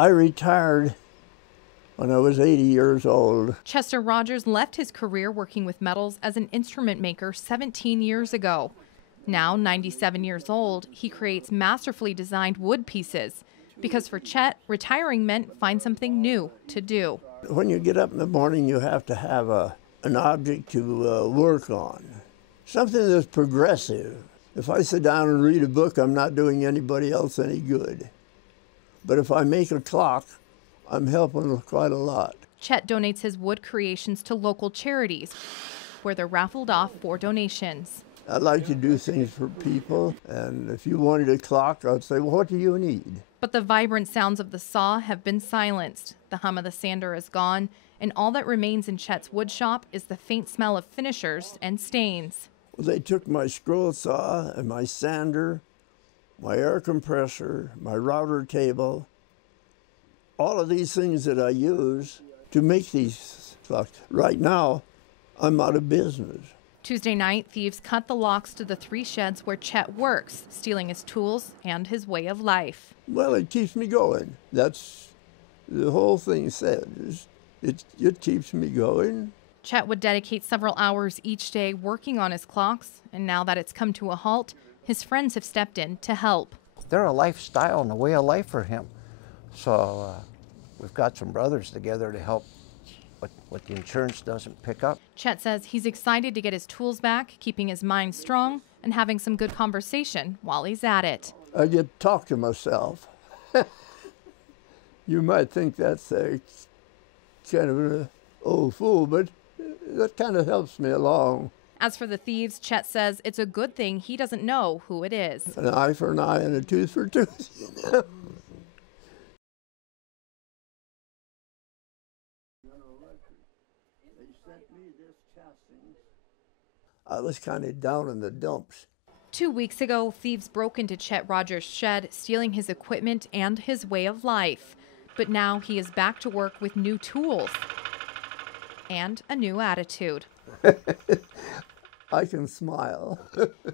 I retired when I was 80 years old. Chester Rogers left his career working with metals as an instrument maker 17 years ago. Now, 97 years old, he creates masterfully designed wood pieces. Because for Chet, retiring meant find something new to do. When you get up in the morning, you have to have an object to work on, something that's progressive. If I sit down and read a book, I'm not doing anybody else any good. But if I make a clock, I'm helping quite a lot. Chet donates his wood creations to local charities, where they're raffled off for donations. I like to do things for people, and if you wanted a clock, I'd say, well, what do you need? But the vibrant sounds of the saw have been silenced. The hum of the sander is gone, and all that remains in Chet's wood shop is the faint smell of finishers and stains. Well, they took my scroll saw and my sander, my air compressor, my router table, all of these things that I use to make these clocks. Right now, I'm out of business. Tuesday night, thieves cut the locks to the 3 sheds where Chet works, stealing his tools and his way of life. Well, it keeps me going. That's the whole thing said. It keeps me going. Chet would dedicate several hours each day working on his clocks, and now that it's come to a halt, his friends have stepped in to help. They're a lifestyle and a way of life for him. So we've got some brothers together to help what the insurance doesn't pick up. Chet says he's excited to get his tools back, keeping his mind strong and having some good conversation while he's at it. I get to talk to myself. You might think that's kind of an old fool, but that kind of helps me along. As for the thieves, Chet says it's a good thing he doesn't know who it is. An eye for an eye and a tooth for a tooth. I was kind of down in the dumps. 2 weeks ago, thieves broke into Chet Rogers' shed, stealing his equipment and his way of life. But now he is back to work with new tools and a new attitude. I can smile.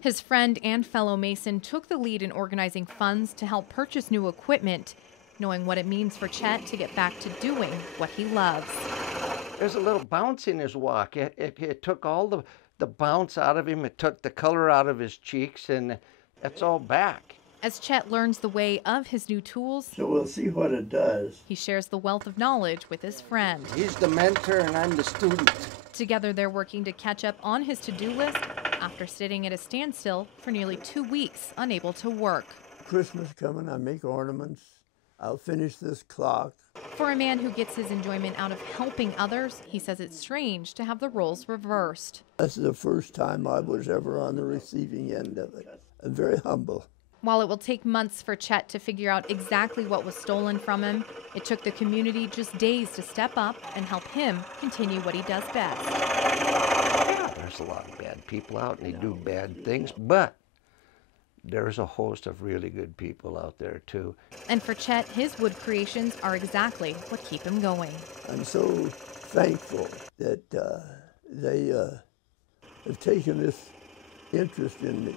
His friend and fellow Mason took the lead in organizing funds to help purchase new equipment, knowing what it means for Chet to get back to doing what he loves. There's a little bounce in his walk. It took all the bounce out of him. It took the color out of his cheeks, and it's all back. As Chet learns the way of his new tools, So we'll see what it does. he shares the wealth of knowledge with his friend. He's the mentor, and I'm the student. Together, they're working to catch up on his to-do list after sitting at a standstill for nearly 2 weeks, unable to work. Christmas coming, I make ornaments. I'll finish this clock. For a man who gets his enjoyment out of helping others, he says it's strange to have the roles reversed. This is the first time I was ever on the receiving end of it. I'm very humble. While it will take months for Chet to figure out exactly what was stolen from him, it took the community just days to step up and help him continue what he does best. Yeah, there's a lot of bad people out, and they do bad things, but there's a host of really good people out there, too. And for Chet, his wood creations are exactly what keep him going. I'm so thankful that they have taken this interest in me.